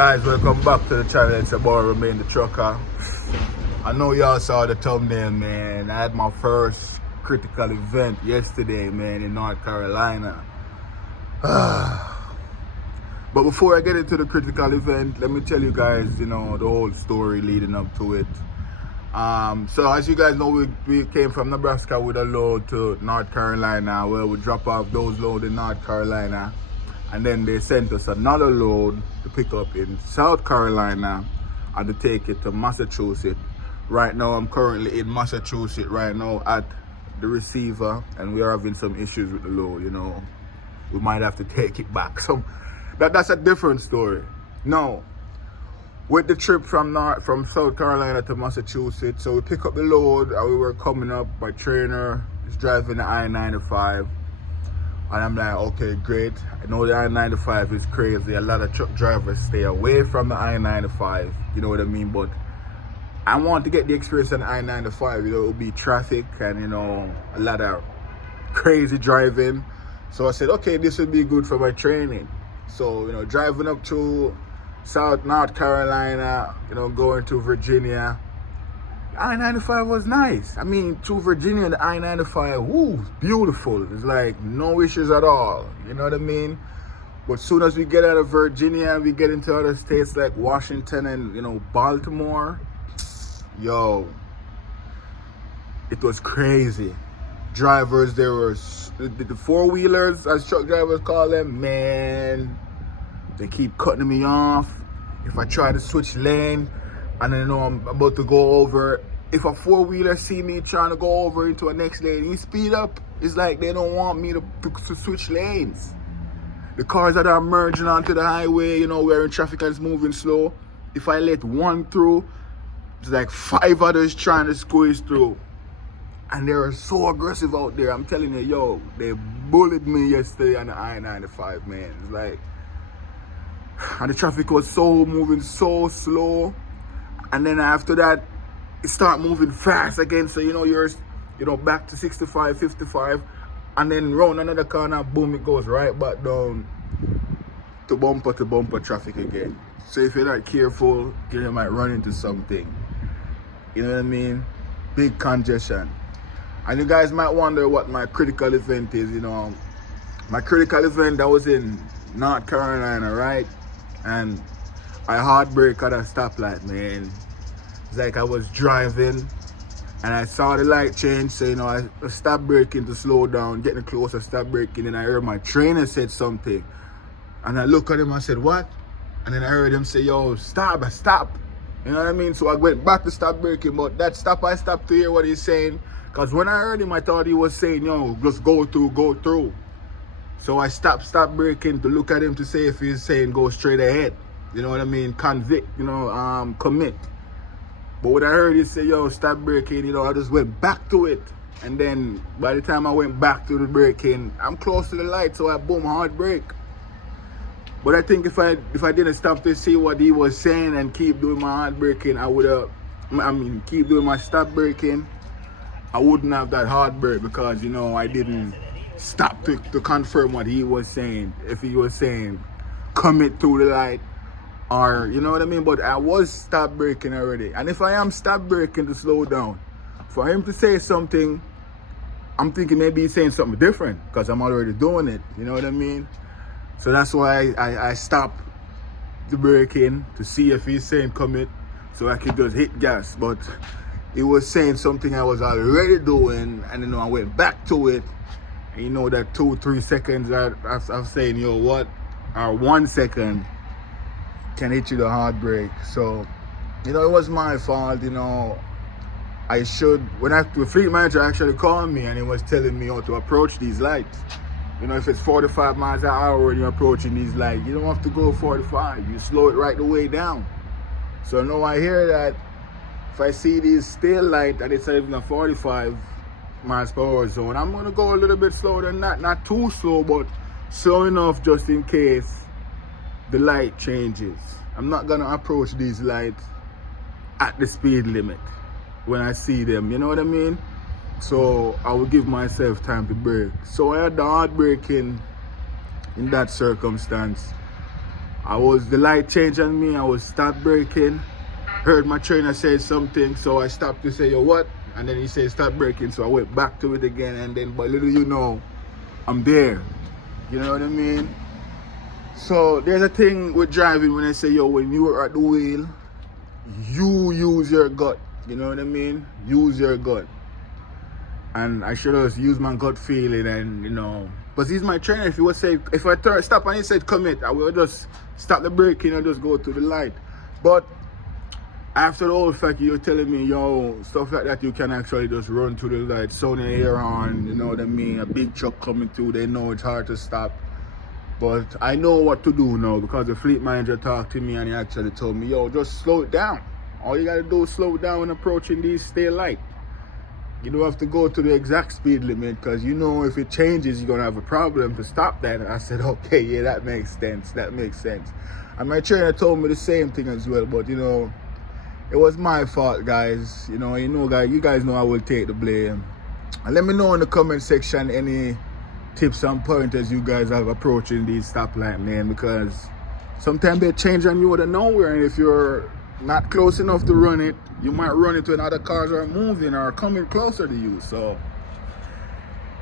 Guys, welcome back to the channel. It's your boy Remain the Trucker. I know y'all saw the thumbnail, man. I had my first critical event yesterday, man, in North Carolina. But before I get into the critical event, let me tell you guys, the whole story leading up to it. So as you guys know, we came from Nebraska with a load to North Carolina, where we drop off those loads in North Carolina. And then they sent us another load to pick up in South Carolina and to take it to Massachusetts. Right now, I'm currently in Massachusetts right now at the receiver, and we are having some issues with the load, We might have to take it back. So that's a different story. Now, with the trip from South Carolina to Massachusetts, so we pick up the load and we were coming up, my trainer is driving the I-95. And I'm like, okay, great. I know the I-95 is crazy. A lot of truck drivers stay away from the I-95, you know what I mean? But I want to get the experience on the I-95. It will be traffic and, a lot of crazy driving. So I said, okay, this would be good for my training. So, driving up to North Carolina, going to Virginia. I-95 was nice. I mean, to Virginia, the I-95, woo, beautiful. It's like no issues at all. You know what I mean? But as soon as we get out of Virginia, we get into other states like Washington and, Baltimore. Yo, it was crazy. Drivers, there were the four-wheelers, as truck drivers call them, man, they keep cutting me off. If I try to switch lane, and I know I'm about to go over, if a four-wheeler see me trying to go over into a next lane, he speed up. It's like they don't want me to switch lanes. The cars that are merging onto the highway, where traffic is moving slow, if I let one through, it's like 5 others trying to squeeze through. And they are so aggressive out there. I'm telling you, yo, they bullied me yesterday on the I-95, man. It's like, and the traffic was moving so slow. And then after that, it start moving fast again. So, you're, back to 65, 55. And then round another corner, boom, it goes right back down to bumper traffic again. So if you're not careful, you might run into something. You know what I mean? Big congestion. And you guys might wonder what my critical event is, My critical event, that was in North Carolina, right? And I hard brake at a stoplight, man. It's like I was driving and I saw the light change, so I stopped braking to slow down, getting closer, stopped braking, and I heard my trainer said something. And I looked at him, I said, what? And then I heard him say, yo, stop. You know what I mean? So I went back to stop braking, but that stop, I stopped to hear what he's saying. Because when I heard him, I thought he was saying, yo, just go through. So I stopped braking to look at him to see if he's saying go straight ahead. You know what I mean? Convict, commit. But when I heard he say, yo, stop braking, I just went back to it. And then by the time I went back to the braking, I'm close to the light, so I boom, hard brake. But I think if I didn't stop to see what he was saying and keep doing my hard braking, keep doing my stop braking, I wouldn't have that hard brake because, I didn't stop to confirm what he was saying. If he was saying, commit to the light, or, you know what I mean? But I was stop braking already. And if I am stop braking to slow down, for him to say something, I'm thinking maybe he's saying something different because I'm already doing it. You know what I mean? So that's why I stopped the braking to see if he's saying commit so I could just hit gas. But he was saying something I was already doing, and I went back to it. And that 2-3 seconds I'm saying, yo, what? Or 1 second can hit you the hard brake. So, it was my fault, I should, the fleet manager actually called me and he was telling me how to approach these lights. If it's 45 miles an hour when you're approaching these lights, you don't have to go 45. You slow it right the way down. So now I hear that if I see these tail light and it's even a 45 miles per hour zone, I'm gonna go a little bit slower than that. Not too slow, but slow enough just in case the light changes. I'm not gonna approach these lights at the speed limit when I see them, you know what I mean? So I will give myself time to brake. So I had the hard braking in that circumstance. the light changed on me. I was stopped braking. Heard my trainer say something, so I stopped to say, yo, what? And then he said, stop braking. So I went back to it again. And then, but little you know, I'm there. You know what I mean? So there's a thing with driving when I say, yo, when you are at the wheel, you use your gut. You know what I mean? Use your gut. And I should have used my gut feeling, and you know, but he's my trainer. If he would say, if I stop and he said commit, I will just stop the braking and just go to the light. But after the whole fact, you're telling me, yo, stuff like that, you can actually just run to the light, sound your horn, you know what I mean? A big truck coming through, they know it's hard to stop. But I know what to do now because the fleet manager talked to me and he actually told me, yo, just slow it down. All you gotta do is slow it down when approaching these stay light. You don't have to go to the exact speed limit because you know if it changes, you're gonna have a problem to stop that. And I said, okay, yeah, that makes sense. That makes sense. And my trainer told me the same thing as well, but you know, it was my fault, guys. You know, guys, you guys know I will take the blame. And let me know in the comment section any tips and pointers you guys have approaching these stoplight lane, because sometimes they change on you out of nowhere, and if you're not close enough to run it, you might run into another cars are moving or coming closer to you. So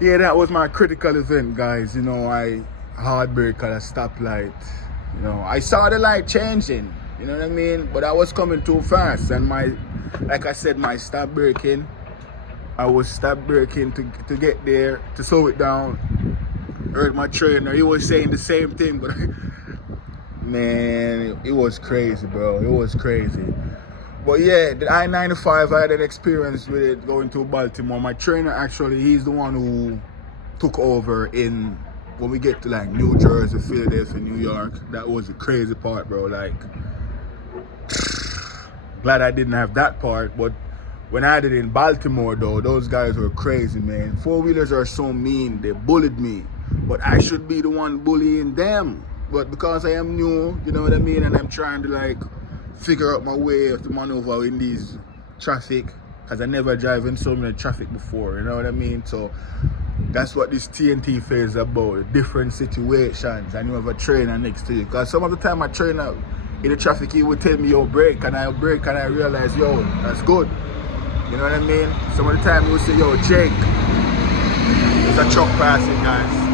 yeah, that was my critical event, guys. You know, I hard brake at a stoplight. You know, I saw the light changing, you know what I mean? But I was coming too fast, and like I said, my stop braking, I was stop braking to get there, to slow it down. Heard my trainer, he was saying the same thing, but man, it was crazy, bro. It was crazy. But yeah, the I-95, I had an experience with it going to Baltimore. My trainer, actually, he's the one who took over when we get to like New Jersey, Philadelphia, New York. That was the crazy part, bro. Like, glad I didn't have that part. But when I did it in Baltimore, though, those guys were crazy, man. Four-wheelers are so mean. They bullied me. But I should be the one bullying them. But because I am new, you know what I mean, and I'm trying to like figure out my way to maneuver in these traffic, because I never drive in so many traffic before, you know what I mean? So that's what this TNT phase is about, different situations, and you have a trainer next to you. Because some of the time my trainer in the traffic, he would tell me, yo, brake, and I brake, and I realize, yo, that's good. You know what I mean? Some of the time he would say, yo, Jake, there's a truck passing, guys.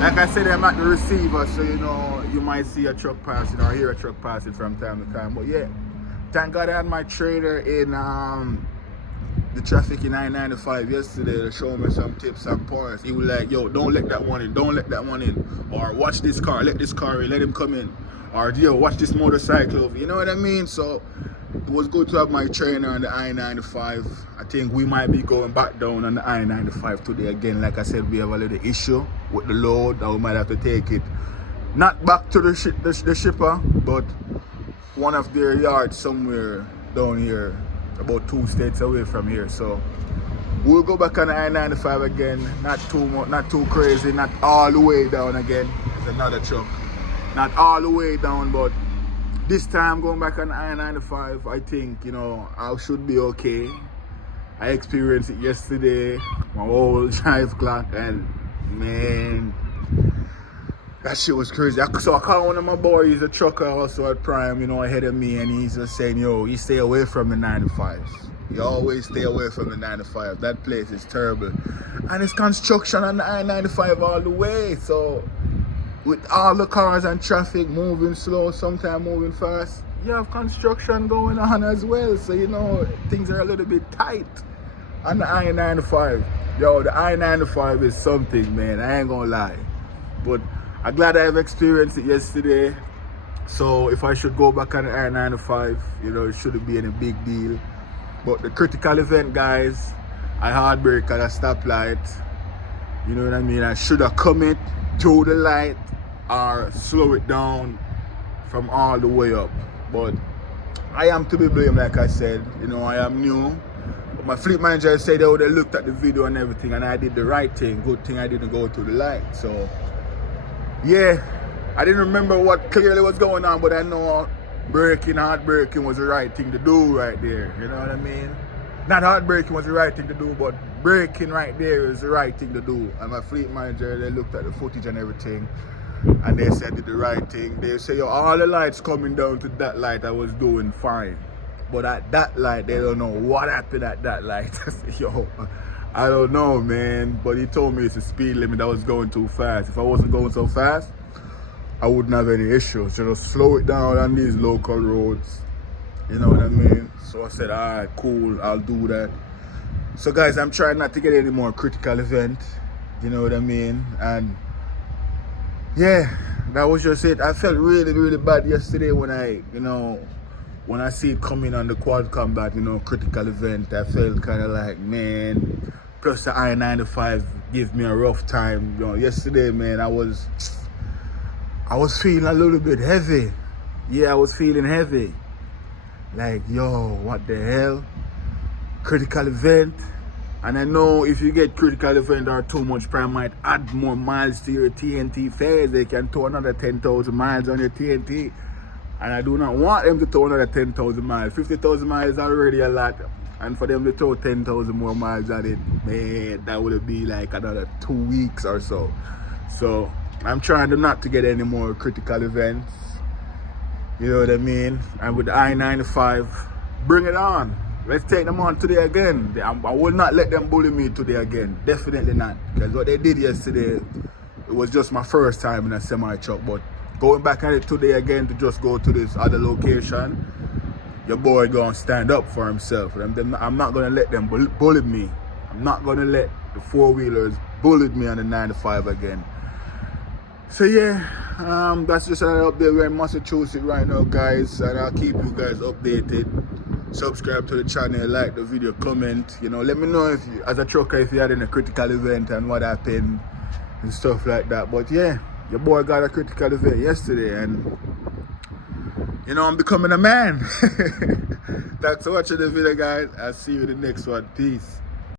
Like I said, I'm at the receiver, so you know, you might see a truck passing or hear a truck passing from time to time. But yeah, thank God I had my trainer in the traffic in I-95 yesterday to show me some tips and points. He was like, yo, don't let that one in, don't let that one in. Or watch this car, let this car in, let him come in. Or yo, watch this motorcycle, you know what I mean? So it was good to have my trainer on the I-95. I think we might be going back down on the I-95 today again. Like I said, we have a little issue with the load that we might have to take it. Not back to the shipper, but one of their yards somewhere down here, about 2 states away from here. So we'll go back on the I-95 again. Not too much, not too crazy, not all the way down again. There's another truck. Not all the way down, but this time going back on I-95, I think, you know, I should be okay. I experienced it yesterday, my whole drive clock, and man, that shit was crazy. So I called one of my boys, he's a trucker also at Prime, you know, ahead of me, and he's just saying, yo, you stay away from the 95s. You always stay away from the 95. That place is terrible. And it's construction on the I-95 all the way, so with all the cars and traffic moving slow, sometimes moving fast, you have construction going on as well. So, you know, things are a little bit tight on the I-95. Yo, the I-95 is something, man. I ain't gonna lie. But I'm glad I have experienced it yesterday. So if I should go back on the I-95, you know, it shouldn't be any big deal. But the critical event, guys, I hard brake at a stoplight. You know what I mean? I should have come in through the light or slow it down from all the way up. But I am to be blamed, like I said. You know, I am new. But my fleet manager said they would have looked at the video and everything, and I did the right thing. Good thing I didn't go to the light. So yeah, I didn't remember what clearly was going on, but I know hard braking was the right thing to do right there. You know what I mean? Not hard braking was the right thing to do, but braking right there is the right thing to do. And my fleet manager, they looked at the footage and everything. and they said I did the right thing. They say, yo, all the lights coming down to that light, I was doing fine. But at that light, they don't know what happened at that light. I said, yo, I don't know, man. But he told me it's a speed limit. I was going too fast. If I wasn't going so fast, I wouldn't have any issues. So just slow it down on these local roads. You know what I mean? So I said, all right, cool, I'll do that. So guys, I'm trying not to get any more critical event. You know what I mean? And yeah, that was just it. I felt really, really bad yesterday when I see it coming on the quad combat, critical event. I felt kind of like, man, plus the I-95 give me a rough time. Yesterday, man, I was feeling a little bit heavy. Yeah, I was feeling heavy. Like, yo, what the hell? Critical event. And I know if you get critical event or too much prime might add more miles to your TNT phase. They can tow another 10,000 miles on your TNT. And I do not want them to tow another 10,000 miles. 50,000 miles is already a lot. And for them to tow 10,000 more miles on it, man, that would be like another 2 weeks or so. So I'm trying to not to get any more critical events. You know what I mean? And with the I-95, bring it on. Let's take them on today again. I will not let them bully me today again. Definitely not. Because what they did yesterday, it was just my first time in a semi-truck. But going back at it today again to just go to this other location, your boy gonna stand up for himself. I'm not gonna let them bully me. I'm not gonna let the four-wheelers bully me on the 95 again. So yeah, that's just another update. We're in Massachusetts right now, guys, and I'll keep you guys updated. Subscribe to the channel, like the video, comment. Let me know if you, as a trucker, if you had any critical event and what happened and stuff like that. But yeah, your boy got a critical event yesterday, and I'm becoming a man. Thanks for watching the video, guys. I'll see you in the next one. Peace.